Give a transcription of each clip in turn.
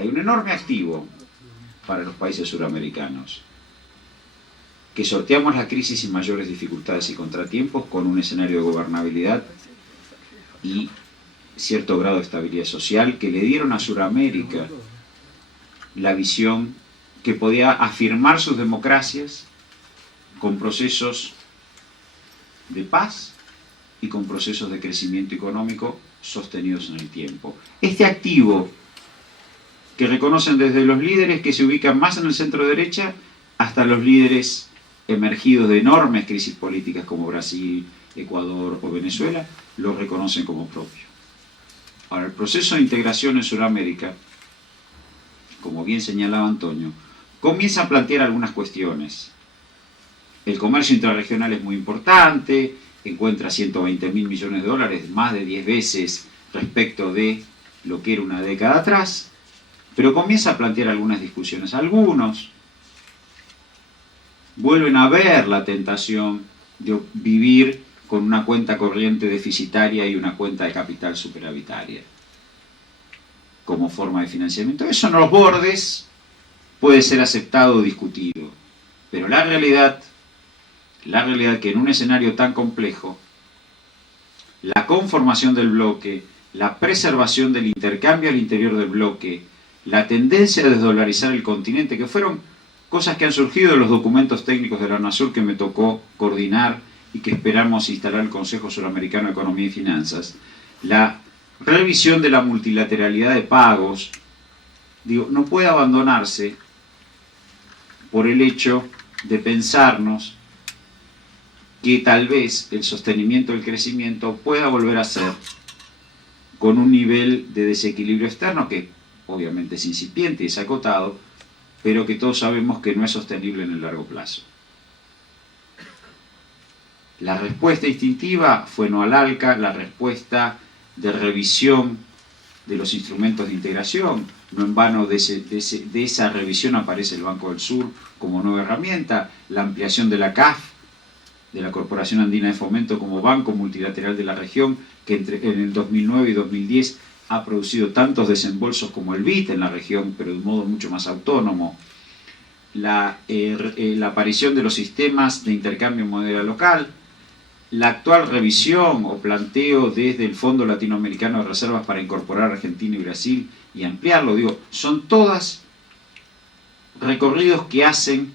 Hay un enorme activo para los países suramericanos, que sorteamos la crisis sin mayores dificultades y contratiempos con un escenario de gobernabilidad y cierto grado de estabilidad social que le dieron a Suramérica la visión que podía afirmar sus democracias con procesos de paz y con procesos de crecimiento económico sostenidos en el tiempo. Este activo que reconocen desde los líderes que se ubican más en el centro derecha hasta los líderes emergidos de enormes crisis políticas como Brasil, Ecuador o Venezuela, lo reconocen como propio. Ahora, el proceso de integración en Sudamérica, como bien señalaba Antonio, comienza a plantear algunas cuestiones. El comercio intrarregional es muy importante, encuentra 120.000 millones de dólares, más de 10 veces respecto de lo que era una década atrás, pero comienza a plantear algunas discusiones. Algunos vuelven a ver la tentación de vivir con una cuenta corriente deficitaria y una cuenta de capital superavitaria como forma de financiamiento. Eso en los bordes puede ser aceptado o discutido, pero la realidad que en un escenario tan complejo, la conformación del bloque, la preservación del intercambio al interior del bloque, la tendencia a desdolarizar el continente, que fueron cosas que han surgido de los documentos técnicos de la UNASUR que me tocó coordinar y que esperamos instalar el Consejo Suramericano de Economía y Finanzas, la revisión de la multilateralidad de pagos, no puede abandonarse por el hecho de pensarnos que tal vez el sostenimiento del crecimiento pueda volver a ser con un nivel de desequilibrio externo que obviamente es incipiente y es acotado, pero que todos sabemos que no es sostenible en el largo plazo. La respuesta instintiva fue no al ALCA, la respuesta de revisión de los instrumentos de integración, no en vano de esa revisión aparece el Banco del Sur como nueva herramienta, la ampliación de la CAF, de la Corporación Andina de Fomento como banco multilateral de la región, que en el 2009 y 2010 ha producido tantos desembolsos como el BID en la región, pero de un modo mucho más autónomo. La aparición de los sistemas de intercambio en moneda local, la actual revisión o planteo desde el Fondo Latinoamericano de Reservas para incorporar a Argentina y Brasil y ampliarlo, son todas recorridos que hacen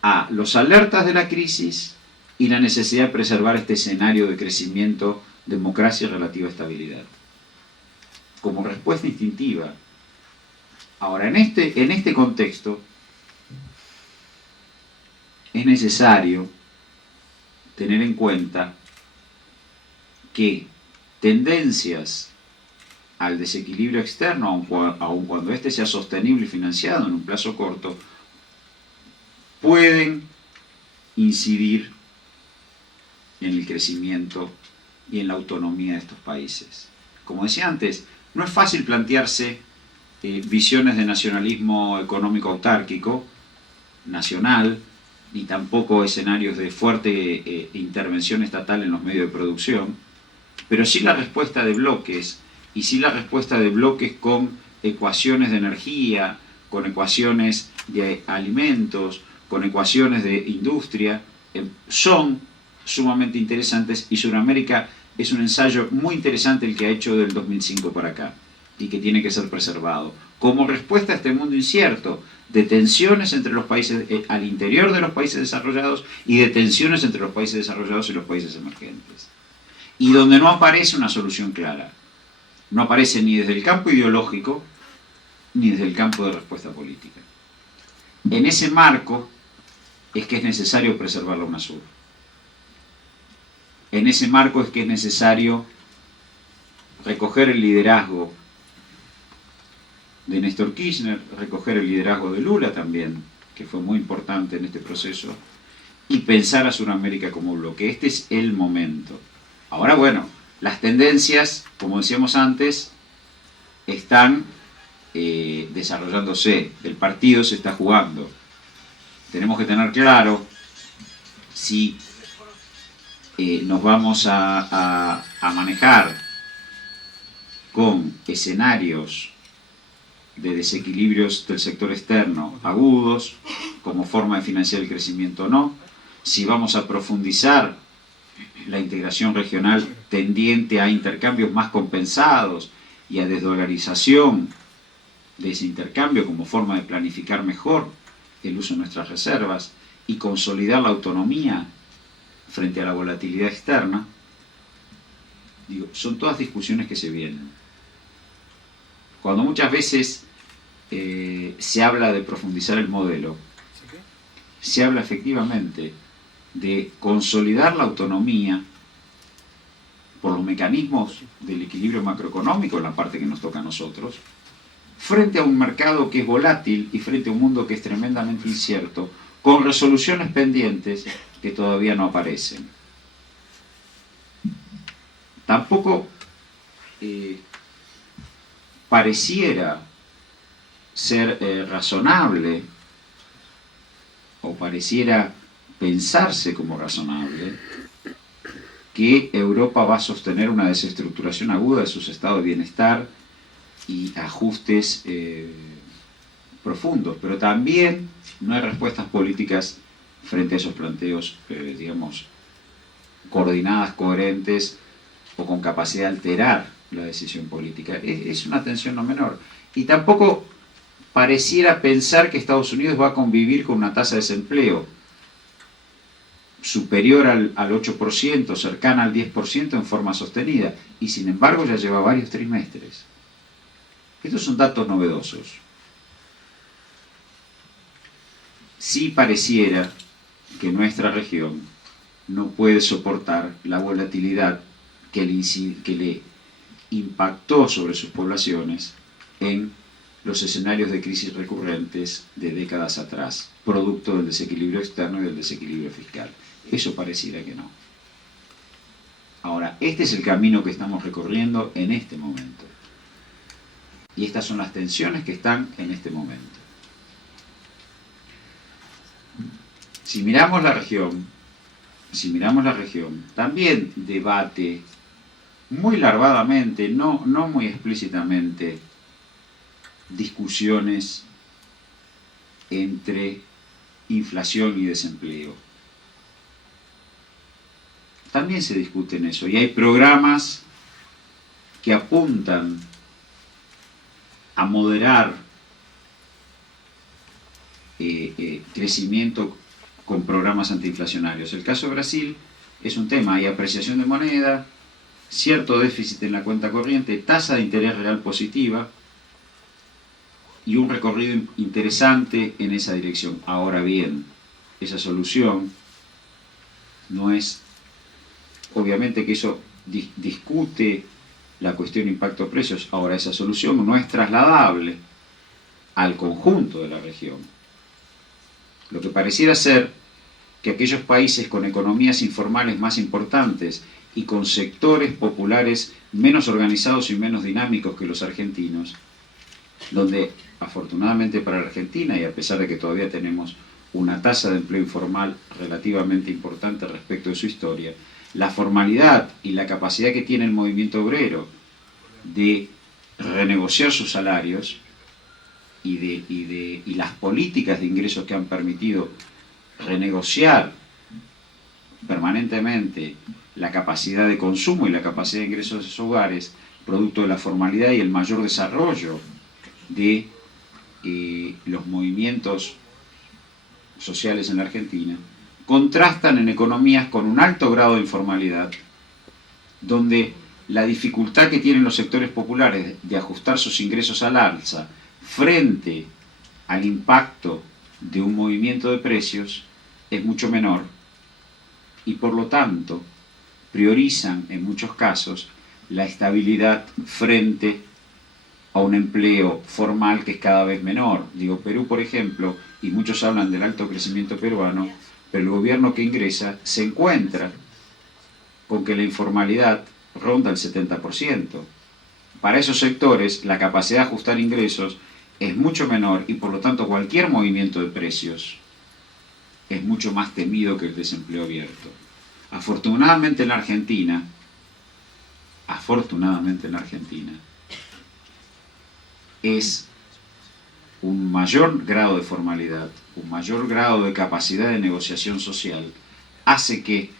a los alertas de la crisis y la necesidad de preservar este escenario de crecimiento, democracia y relativa estabilidad, como respuesta instintiva. Ahora, en este contexto, es necesario tener en cuenta que tendencias al desequilibrio externo, aun cuando éste sea sostenible y financiado en un plazo corto, pueden incidir en el crecimiento y en la autonomía de estos países. Como decía antes, no es fácil plantearse visiones de nacionalismo económico autárquico, nacional, ni tampoco escenarios de fuerte intervención estatal en los medios de producción, pero sí la respuesta de bloques, y sí la respuesta de bloques con ecuaciones de energía, con ecuaciones de alimentos, con ecuaciones de industria, son sumamente interesantes, y Sudamérica es un ensayo muy interesante el que ha hecho del 2005 para acá, y que tiene que ser preservado, como respuesta a este mundo incierto, de tensiones entre los países, al interior de los países desarrollados, y de tensiones entre los países desarrollados y los países emergentes. Y donde no aparece una solución clara. No aparece ni desde el campo ideológico, ni desde el campo de respuesta política. En ese marco es que es necesario preservar la UNASUR. En ese marco es que es necesario recoger el liderazgo de Néstor Kirchner, recoger el liderazgo de Lula también, que fue muy importante en este proceso, y pensar a Sudamérica como bloque. Este es el momento. Ahora, bueno, las tendencias, como decíamos antes, están desarrollándose. El partido se está jugando. Tenemos que tener claro si nos vamos a manejar con escenarios de desequilibrios del sector externo agudos, como forma de financiar el crecimiento o no, si vamos a profundizar la integración regional tendiente a intercambios más compensados y a desdolarización de ese intercambio como forma de planificar mejor el uso de nuestras reservas y consolidar la autonomía frente a la volatilidad externa. Digo, son todas discusiones que se vienen. Cuando muchas veces se habla de profundizar el modelo, se habla efectivamente de consolidar la autonomía por los mecanismos del equilibrio macroeconómico en la parte que nos toca a nosotros, frente a un mercado que es volátil y frente a un mundo que es tremendamente incierto, con resoluciones pendientes que todavía no aparecen. Tampoco pareciera ser razonable, o pareciera pensarse como razonable, que Europa va a sostener una desestructuración aguda de sus estados de bienestar y ajustes profundos, pero también no hay respuestas políticas frente a esos planteos, digamos, coordinadas, coherentes o con capacidad de alterar la decisión política. Es una tensión no menor. Y tampoco pareciera pensar que Estados Unidos va a convivir con una tasa de desempleo superior al 8%, cercana al 10% en forma sostenida, y sin embargo ya lleva varios trimestres. Estos son datos novedosos. Sí pareciera que nuestra región no puede soportar la volatilidad que le impactó sobre sus poblaciones en los escenarios de crisis recurrentes de décadas atrás, producto del desequilibrio externo y del desequilibrio fiscal. Eso pareciera que no. Ahora, este es el camino que estamos recorriendo en este momento. Y estas son las tensiones que están en este momento. Si miramos la región, también debate muy larvadamente, no muy explícitamente, discusiones entre inflación y desempleo. También se discute en eso, y hay programas que apuntan a moderar crecimiento con programas antiinflacionarios. El caso de Brasil es un tema, hay apreciación de moneda, cierto déficit en la cuenta corriente, tasa de interés real positiva y un recorrido interesante en esa dirección. Ahora bien, esa solución no es, obviamente que eso discute la cuestión impacto-precios, ahora esa solución no es trasladable al conjunto de la región. Lo que pareciera ser que aquellos países con economías informales más importantes y con sectores populares menos organizados y menos dinámicos que los argentinos, donde afortunadamente para la Argentina, y a pesar de que todavía tenemos una tasa de empleo informal relativamente importante respecto de su historia, la formalidad y la capacidad que tiene el movimiento obrero de renegociar sus salarios y las políticas de ingresos que han permitido renegociar permanentemente la capacidad de consumo y la capacidad de ingresos de sus hogares, producto de la formalidad y el mayor desarrollo de los movimientos sociales en la Argentina, contrastan en economías con un alto grado de informalidad, donde la dificultad que tienen los sectores populares de ajustar sus ingresos al alza frente al impacto de un movimiento de precios es mucho menor, y por lo tanto priorizan en muchos casos la estabilidad frente a un empleo formal que es cada vez menor. Digo, Perú, por ejemplo, y muchos hablan del alto crecimiento peruano, pero el gobierno que ingresa se encuentra con que la informalidad ronda el 70%. Para esos sectores, la capacidad de ajustar ingresos es mucho menor y por lo tanto cualquier movimiento de precios es mucho más temido que el desempleo abierto. Afortunadamente en la Argentina, es un mayor grado de formalidad, un mayor grado de capacidad de negociación social, hace que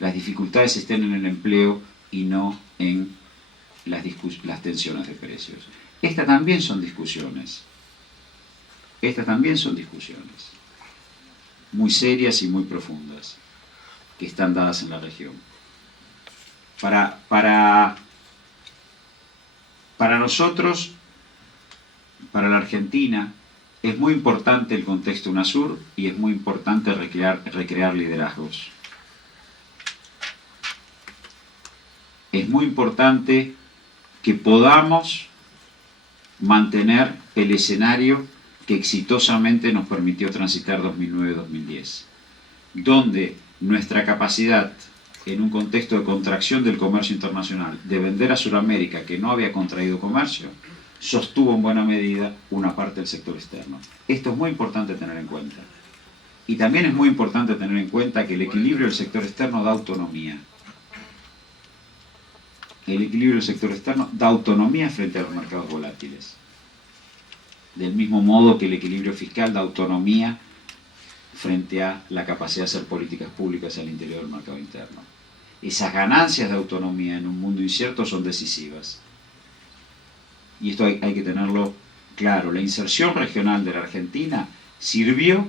las dificultades estén en el empleo y no en las tensiones de precios. Estas también son discusiones. Estas también son discusiones muy serias y muy profundas que están dadas en la región. Para nosotros, para la Argentina, es muy importante el contexto UNASUR y es muy importante recrear liderazgos. Es muy importante que podamos mantener el escenario que exitosamente nos permitió transitar 2009-2010, donde nuestra capacidad en un contexto de contracción del comercio internacional de vender a Sudamérica, que no había contraído comercio, sostuvo en buena medida una parte del sector externo. Esto es muy importante tener en cuenta. Y también es muy importante tener en cuenta que el equilibrio del sector externo da autonomía. El equilibrio del sector externo da autonomía frente a los mercados volátiles. Del mismo modo que el equilibrio fiscal da autonomía frente a la capacidad de hacer políticas públicas al interior del mercado interno. Esas ganancias de autonomía en un mundo incierto son decisivas. Y esto hay que tenerlo claro. La inserción regional de la Argentina sirvió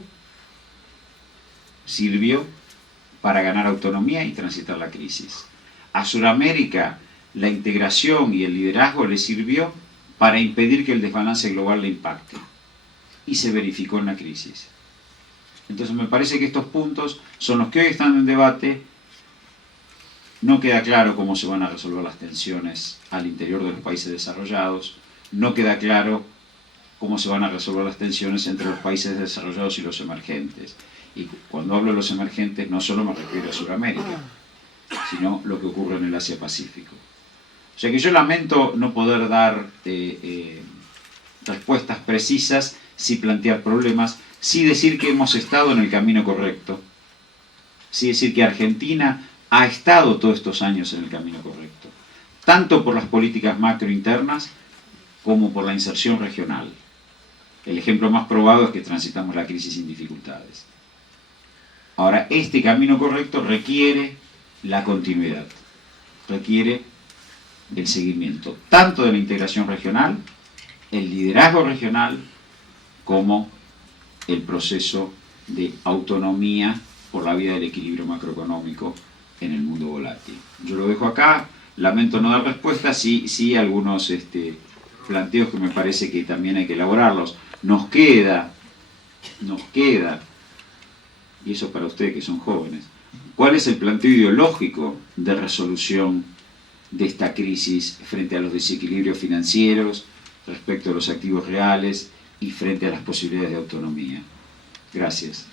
para ganar autonomía y transitar la crisis. A Sudamérica, la integración y el liderazgo le sirvió para impedir que el desbalance global le impacte. Y se verificó en la crisis. Entonces me parece que estos puntos son los que hoy están en debate. No queda claro cómo se van a resolver las tensiones al interior de los países desarrollados. No queda claro cómo se van a resolver las tensiones entre los países desarrollados y los emergentes. Y cuando hablo de los emergentes no solo me refiero a Sudamérica, sino lo que ocurre en el Asia-Pacífico. O sea que yo lamento no poder dar respuestas precisas, sí plantear problemas, sí decir que hemos estado en el camino correcto, sí decir que Argentina ha estado todos estos años en el camino correcto, tanto por las políticas macrointernas como por la inserción regional. El ejemplo más probado es que transitamos la crisis sin dificultades. Ahora, este camino correcto requiere la continuidad, requiere el seguimiento, tanto de la integración regional, el liderazgo regional, como el proceso de autonomía por la vía del equilibrio macroeconómico en el mundo volátil. Yo lo dejo acá, lamento no dar respuesta, sí algunos planteos que me parece que también hay que elaborarlos. Nos queda, y eso para ustedes que son jóvenes, ¿cuál es el planteo ideológico de resolución de esta crisis frente a los desequilibrios financieros, respecto a los activos reales y frente a las posibilidades de autonomía? Gracias.